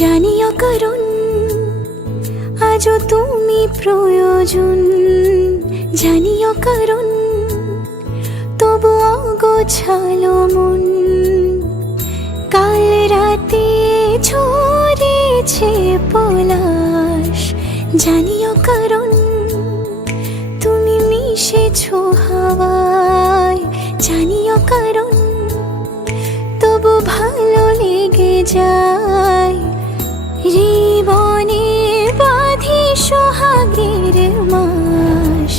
জানিও কারণ আজও তুমি প্রয়োজন, জানিও কারণ তবু অগোছালো মন। কাল রাতে ঝরেছে পলাশ, জানিও কারণ তুমি মিশেছো হাওয়ায়, জানিও কারণ তবু ভালো লেগে যায়। জীবনে বাঁধি সোহাগের মাস,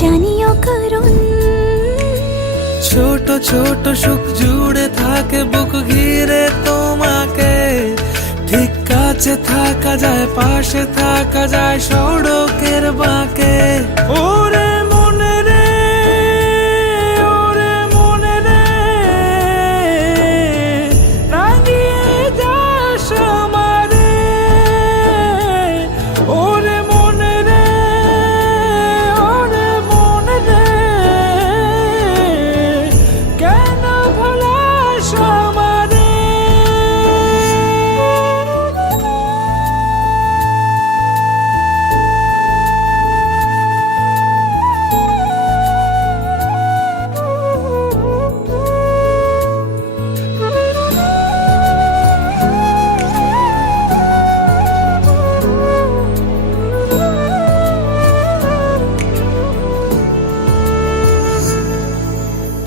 জানিও কারণ ছোট ছোট সুখ জুড়ে থাকে বুক ঘিরে তোমাকে। ঠিক কাছে থাকা যায়, পাশে থাকা যায় সড়কের বাঁকে। ওরে মনে রে, ওরে মনে রে, রাঙিয়ে যাস আমারে। ওরে মনে রে, ওরে মনে রে, কেন ভোলাস আমারে।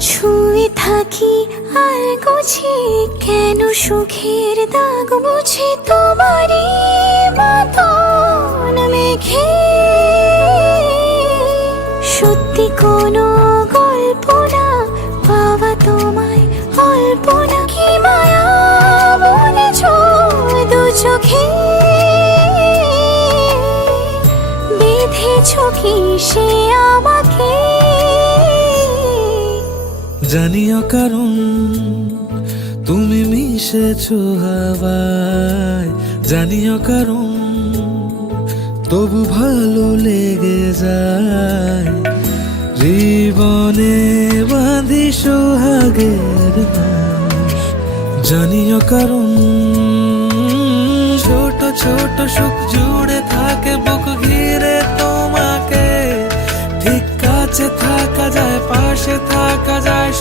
ছুঁয়ে থাকি আর গোছি কেন সুখের দাগ মুছে তোমারই মতন মেঘে। সত্যি কোনো গল্প না পাওয়া তোমায় অল্প না, কি মায়া বুনেছ দু চোখে। বেঁধেছ কি সে আমাকে, জানিও কারণ তুমি মিশেছো হাওয়ায়, জানিও কারণ তবু ভালো লেগে যায়। জীবনে বাঁধি সোহাগের মাস, জানিও কারণ ছোট ছোট সুখ জুড়ে থাকে বুক ঘিরে তোমাকে। ঠিক কাছে থাকা যায়, পাশে থাকা যায়